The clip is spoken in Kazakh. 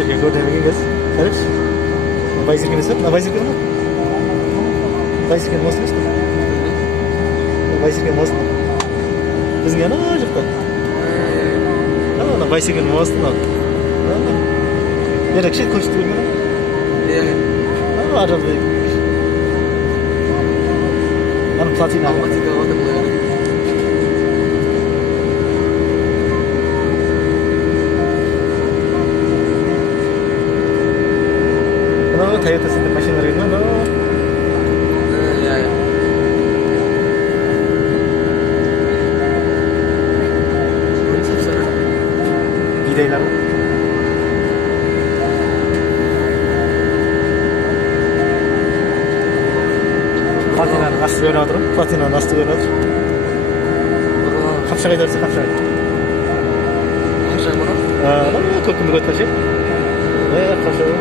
байсерке көрдеңіз кез қараңызшы байсерке емес пе мына байсерке ма байсеркенің мосы емес пе байсеркенің мосы бізге ана жақта ана байсеркенің мосы мынау бері кішкене көрсетіп берген Iya. ар жақта ана плотина Masih gawat ya. мынау Toyota сендер машиналар келген мынау Iya, iya. бидайлар плотинаның асты көрініп отыр ғой плотинаның асты көрініп отыр қапшағай дәрісі қапшағай Masya Allah. көк күндік өткен ше қапшағай